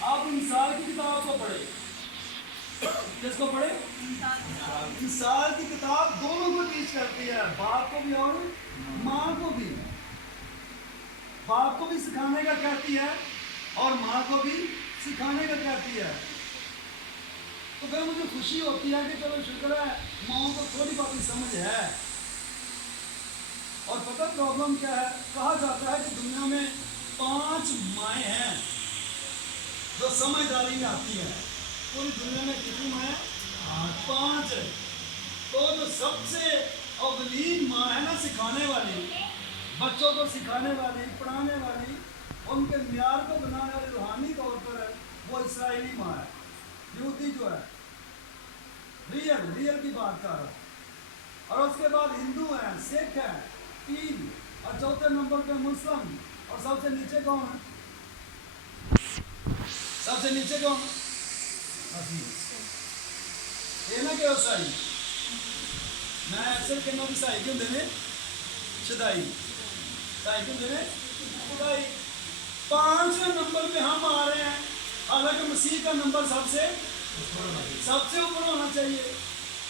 آپ انسان کی کتاب کو پڑھیں. کس کو پڑھیں؟ انسان کی کتاب دونوں کو ٹیچ کرتی ہے, باپ کو بھی اور ماں کو بھی. باپ کو بھی سکھانے کا کہتی ہے اور ماں کو بھی سکھانے کا کہتی ہے. تو پھر مجھے خوشی ہوتی ہے کہ چلو شکر ہے ماؤں کو تھوڑی بات سمجھ ہے. اور پتہ پرابلم کیا ہے؟ کہا جاتا ہے کہ دنیا میں 5 مائیں ہیں جو سمجھداری میں آتی ہے. پوری دنیا میں کتنی مائیں؟ 5. تو جو سب سے اولین ماں ہے نا سکھانے والی, بچوں کو سکھانے والی, پڑھانے والی, ان کے معیار کو بنانے والی روحانی طور پر وہ اسرائیلی ماں ہے, یہودی جو ہے, ریئل کی بات کر رہا ہے. اور اس کے بعد ہندو ہیں, سکھ ہیں 3, اور چوتھے نمبر پہ مسلم, اور سب سے نیچے کون ہے؟ سب سے نیچے کون؟ یہ نہ کہ عیسائی. میں اکثر کہنا بھی عیسائی کیوں دینے شدائی, عیسائی کیوں دینے شدائی. 5ویں نمبر پہ ہم آ رہے ہیں, حالانکہ مسیح کا نمبر سب سے اوپر ہونا چاہیے.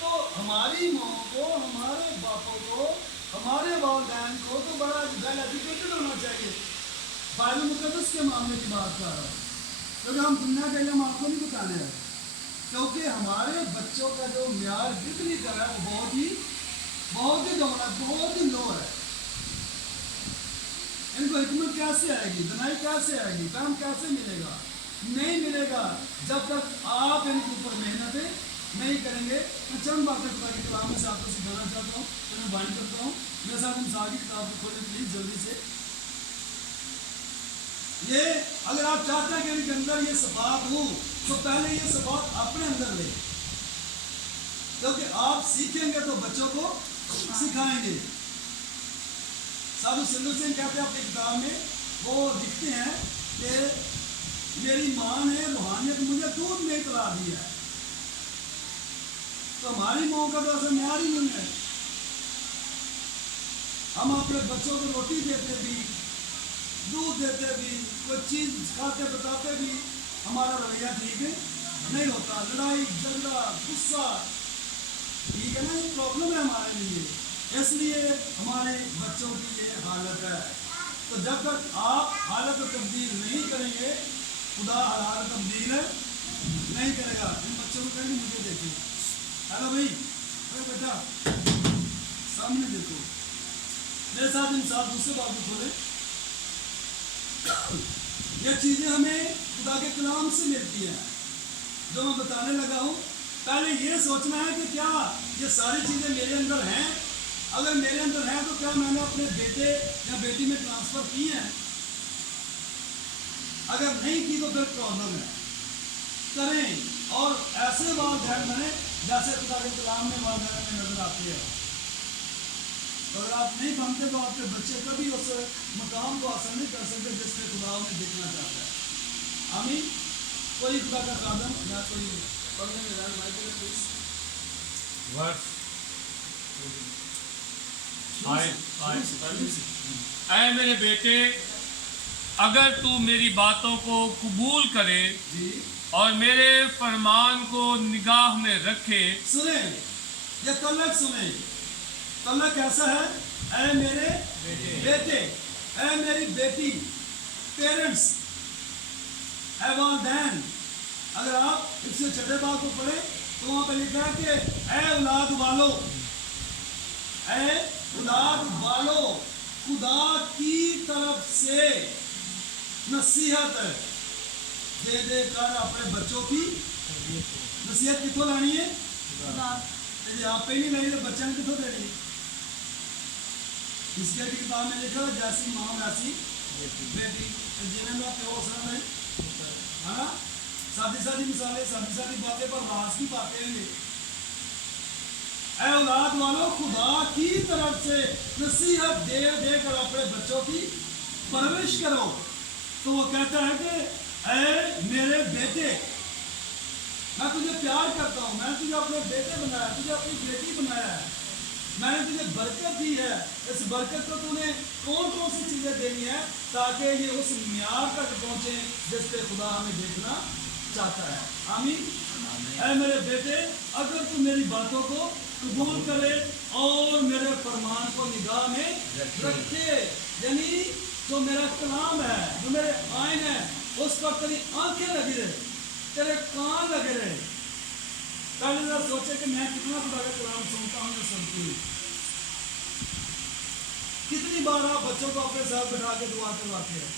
تو ہماری ماں کو, ہمارے باپوں کو, ہمارے والدین کو تو بڑا ویل ایجوکیٹڈ ہونا چاہیے. بائبل مقدس کے معاملے کی بات کر رہا ہوں, کیونکہ ہم دنیا کے علم آپ کو نہیں بتانے ہیں, کیونکہ ہمارے بچوں کا جو معیار جتنی کر ہے وہ بہت ہی ڈاؤن ہے, بہت ہی لو ہے. ان کو حکمت کیسے آئے گی, دنائی کیسے آئے گی, کام کیسے ملے گا؟ نہیں ملے گا جب تک آپ ان کے اوپر محنتیں نہیں کریں گے. میں چند باتیں خدا کی کلام میں سے آپ کو سکھانا چاہتا ہوں, تو میں بائنڈ کرتا ہوں. میرے ساتھ مثال کی کتاب کو کھولیں پلیز جلدی سے. یہ اگر آپ چاہتے ہیں کہ ان کے اندر یہ صفات ہو تو پہلے یہ صفات اپنے اندر لیں, کیونکہ آپ سیکھیں گے تو بچوں کو سکھائیں گے. سادھو سندر سنگھ کہتے ہیں اپنی کتاب میں, وہ لکھتے ہیں کہ میری ماں نے روحانیت مجھے دودھ میں اطلاع دیا ہے. تو ہماری ماں کا تو ایسا معیار ہی نہیں ہے. ہم اپنے بچوں کو روٹی دیتے بھی, دودھ دیتے بھی, کوئی چیز کھاتے بتاتے بھی, ہمارا رویہ ٹھیک نہیں ہوتا. لڑائی جھگڑا غصہ, ٹھیک ہے نا, یہ پرابلم ہے ہمارے لیے. اس لیے ہمارے بچوں کی یہ حالت ہے. تو جب تک آپ حالت تبدیل نہیں کریں گے, خدا حالات تبدیل نہیں کرے گا. ان بچوں کو کہیں مجھے دیکھیں, ہیلو بھائی, بیٹا سامنے دیکھو. میرے ساتھ ان ساتھ دوسرے بات کو کھولیں. یہ چیزیں ہمیں خدا کے کلام سے ملتی ہیں جو میں بتانے لگا ہوں. پہلے یہ سوچنا ہے کہ کیا یہ ساری چیزیں میرے اندر ہیں. اگر میرے اندر ہیں تو کیا میں نے اپنے بیٹے یا بیٹی میں ٹرانسفر کی ہیں؟ اگر نہیں کی تو پھر پرابلم ہے. کریں اور ایسے والدین بنیں جیسے خدا کے کلام میں والدین میں نظر آتے ہیں. اگر آپ نہیں بنتے تو آپ کے بچے کبھی اس مقام کو حاصل نہیں کر سکتے جس پہ خدا انہیں دیکھنا چاہتا ہے. آمین. کوئی خدا کا قادم یا کوئی پڑھنے میں رہنمائی کرے پلیز. اے میرے بیٹے, اگر تو میری باتوں کو قبول کرے اور میرے فرمان کو نگاہ میں رکھے. سنیں, یہ تلک سنیں. تلک کیسا ہے؟ اے میرے بیٹے, اے میری بیٹی, پیرنٹس, اے والدین. اگر آپ اس سے چھٹے بات کو پڑھیں تو وہاں پہ لکھا ہے کہ اے اولاد والو, اے اولاد والو, خدا کی طرف سے نصیحت دے دے کر اپنے بچوں کی نصیحت کتوں لانی ہے؟ آپ پہ نہیں لانی تو بچے نے کتوں دینی ہے؟ اس کی کتاب میں لکھا جیسی ماں ویسی بیٹی. جنہیں میں پیو سر نہیں ہے نا, سادی سادی مثالیں, سادی سادی باتیں پر راز کی باتیں ہیں. اے اولاد والو, خدا کی طرف سے نصیحت دے دے کر اپنے بچوں کی پرورش کرو. تو وہ کہتا ہے کہ اے میرے بیٹے, میں تجھے پیار کرتا ہوں, میں نے تجھے اپنے بیٹے بنایا, تجھے اپنی بیٹی بنایا ہے, میں نے تجھے برکت دی ہے. اس برکت کو تو نے کون کون سی چیزیں دینی ہیں تاکہ یہ اس معیار تک پہنچیں جس پہ خدا ہمیں دیکھنا چاہتا ہے. آمین. اے میرے بیٹے اگر تو میری باتوں کو قبول کرے اور میرے فرمان کو نگاہ میں رکھے، یعنی جو میرا کلام ہے، جو میرے آئین ہے، اس پر تیری آنکھیں لگی رہے، تیرے کان لگے رہے. پہلے ذرا سوچے کہ میں کتنا خدا کا کلام سنتا ہوں یا سنتی ہوں. کتنی بار آپ بچوں کو اپنے ساتھ بٹھا کے دعا کرواتے ہیں،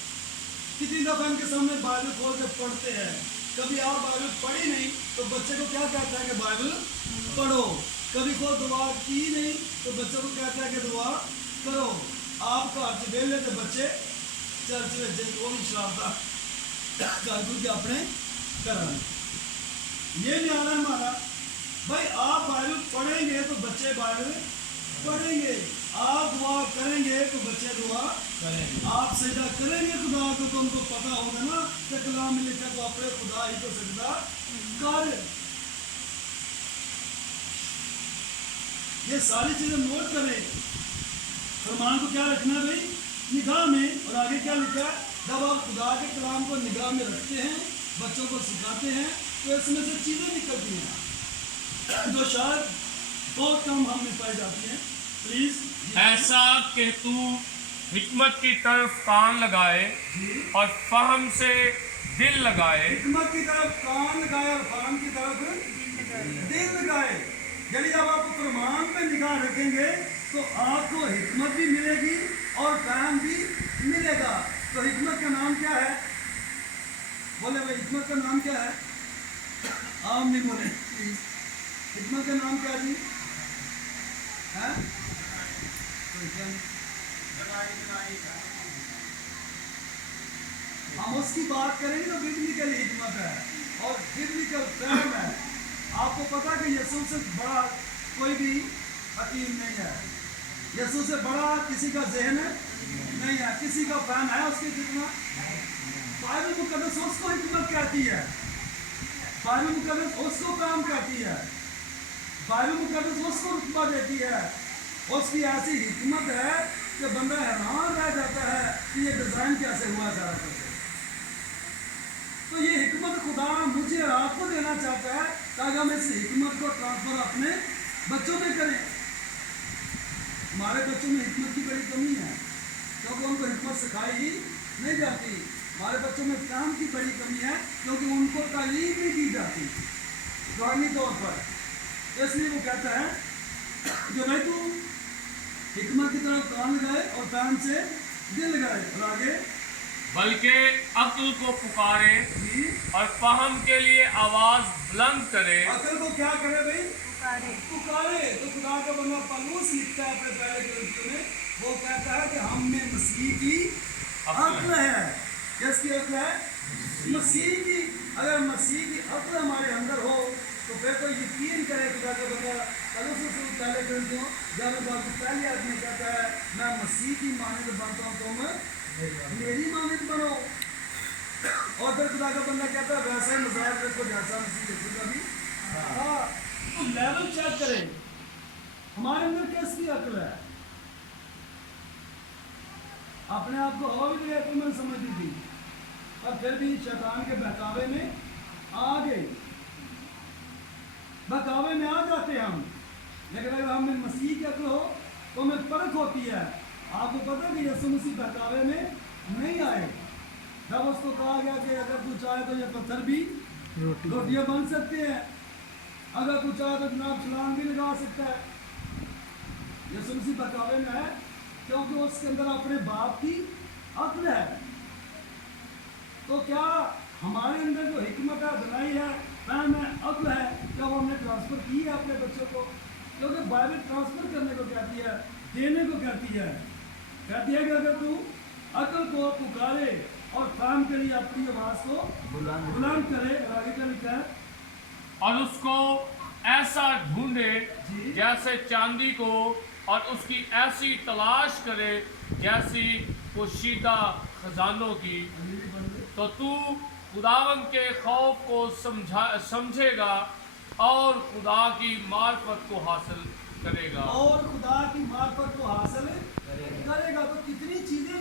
کتنی دفعہ ان کے سامنے بائبل کھول کے پڑھتے ہیں. کبھی آپ بائبل پڑھی نہیں تو بچے کو کیا کہتا ہے کہ بائبل پڑھو. کبھی کوئی دعا کی نہیں تو بچوں کو کہتا ہے کہ دعا کرو. آپ کا ویلے کے بچے چرچ میں وہ بھی شرارتا کر کے اپنے کریں. یہ نہیں آنا ہمارا بھائی. آپ بائبل پڑھیں گے تو بچے بائبل پڑھیں گے، آپ دعا کریں گے تو بچے دعا کریں گے. آپ سجدہ کریں گے خدا کو تو ان کو پتا ہوگا نا کہ کلام میں لکھا تو اپنے خدا ہی کو سجدہ کر. یہ ساری چیزیں نوٹ کریں. فرمان کو کیا رکھنا ہے بھائی؟ نگاہ میں. اور آگے کیا لکھا ہے؟ جب آپ خدا کے کلام کو نگاہ میں رکھتے ہیں، بچوں کو سکھاتے ہیں، تو اس میں سے چیزیں نکلتی ہیں جو شاید بہت کم ہم میں پائی جاتی ہیں. پلیز ایسا کہ تو حکمت کی طرف کان لگائے اور فہم سے دل لگائے. حکمت کی طرف کان لگائے اور فہم کی طرف دل لگائے. یعنی جب آپ فرمان پہ نگاہ رکھیں گے تو آپ کو حکمت بھی ملے گی اور فہم بھی ملے گا. تو حکمت کا نام کیا ہے؟ بولے بھائی حکمت کا نام کیا ہے؟ عام نہیں بولے. حکمت کا نام کیا جی؟ ہم اس کی بات کریں گے تو ببلیکل حکمت ہے اور ببلیکل فہم ہے. آپ کو پتا کہ یسوع سے بڑا کوئی بھی حکیم نہیں ہے. یسوع سے بڑا کسی کا ذہن نہیں ہے، کسی کا فہم ہے اس کے جتنا. بائبل مقدس اس کو حکمت کہتی ہے، بائبل مقدس اس کو فہم کہتی ہے، بائبل مقدس اس کو رتبہ دیتی ہے. اس کی ایسی حکمت ہے کہ بندہ حیران رہ جاتا ہے کہ یہ ڈیزائن کیسے ہوا سارا کچھ. تو یہ حکمت خدا مجھے اور آپ کو دینا چاہتا ہے تاکہ ہم اس حکمت کو ٹرانسفر اپنے بچوں میں کریں. ہمارے بچوں میں حکمت کی بڑی کمی ہے کیونکہ ان کو حکمت سکھائی ہی نہیں جاتی. ہمارے بچوں میں فہم کی بڑی کمی ہے کیونکہ ان کو تعلیم نہیں دی جاتی روحانی طور پر. اس لیے وہ کہتا ہے کہ بھائی تو حکمت کی طرف کان لگائے اور فہم سے دل لگائے. اور آگے بلکہ عقل کو پکارے اور فہم کے لیے آواز بلند کرے. عقل کو کیا کرے بھائی؟ پکارے. تو خدا کا بندہ پالوس لکھتا ہے اپنے پہلے گرنتھیوں میں، وہ کہتا ہے کہ ہم میں مسیح کی عقل ہے. کس کی عقل ہے؟ مسیح کی. اگر مسیح کی عقل ہمارے اندر ہو تو پھر تو یقین کرے. خدا کا بندہ پالوس پہلے گرنتھیوں پہلی آدمی کہتا ہے میں مسیح کی مانند بنتا ہوں تم میری مانند بنو. اور پھر خدا کا بندہ کہتا ہے ویسا ہی مظاہر رکھو جیسا مسیح یسوع کا بھی. تو لیول چیک کریں ہمارے اندر کس کی عقل ہے. اپنے آپ کو اور بھی عقل مند سمجھتی تھی اور پھر بھی شیطان کے بہکاوے میں آ گئی. بہکاوے میں آ جاتے ہم. لیکن اگر ہم میں مسیح کی عقل ہو تو ہمیں فرق ہوتی ہے. آپ کو پتا کہ یسوع مسیح بہکاوے میں نہیں آئے. جب اس کو کہا گیا کہ اگر تو چاہے تو یہ پتھر بھی روٹیاں بن سکتے ہیں، اگر تو چاہے تو جناب چھلانگ بھی لگا سکتا ہے. یسوع مسیح بہکاوے میں ہے کیونکہ اس کے اندر اپنے باپ کی عقل ہے. تو کیا ہمارے اندر جو حکمت ہے، بنائی ہے، فہم ہے، عقل ہے، کیا وہ ہم نے ٹرانسفر کی ہے اپنے بچوں کو؟ کیونکہ بائبل ٹرانسفر کرنے کو کہتی ہے، دینے کو کہتی ہے. کہتی ہے کہ اگر تو عقل کو پکارے اور فہم کے لیے اپنی آواز کو بلند کرے. اور آگے کیا لکھا ہے؟ اور اس کو ایسا ڈھونڈے جیسے چاندی کو، اور اس کی ایسی تلاش کرے جیسی پوشیدہ خزانوں کی. تو خداوند کے خوف کو سمجھے گا اور خدا کی معرفت کو حاصل کرے گا. اور خدا کی معرفت کو حاصل کرے گا. تو کتنی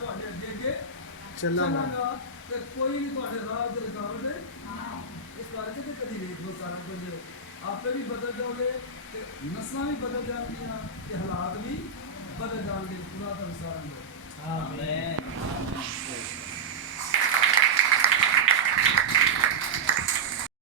ਤੁਹਾਡੇ ਅੱਗੇ ਅੱਗੇ ਚੱਲਾਂਗਾ ਤੇ ਕੋਈ ਵੀ ਤੁਹਾਡੇ ਰਾਹ ਤੇ ਰੁਕਾਵਟ ਇਸ ਕਰਕੇ ਤੇ ਕਦੀ ਵੇਖੋ ਸਾਰਾ ਕੁਝ ਆਪੇ ਵੀ ਬਦਲ ਜਾਓਗੇ ਤੇ ਨਸਲਾਂ ਵੀ ਬਦਲ ਜਾਣਗੀਆਂ ਤੇ ਹਾਲਾਤ ਵੀ ਬਦਲ ਜਾਣਗੇ। ਖੁਦਾ ਦਾ ਵਿਸਾਰ ਹੈ। ਆਮੀਨ।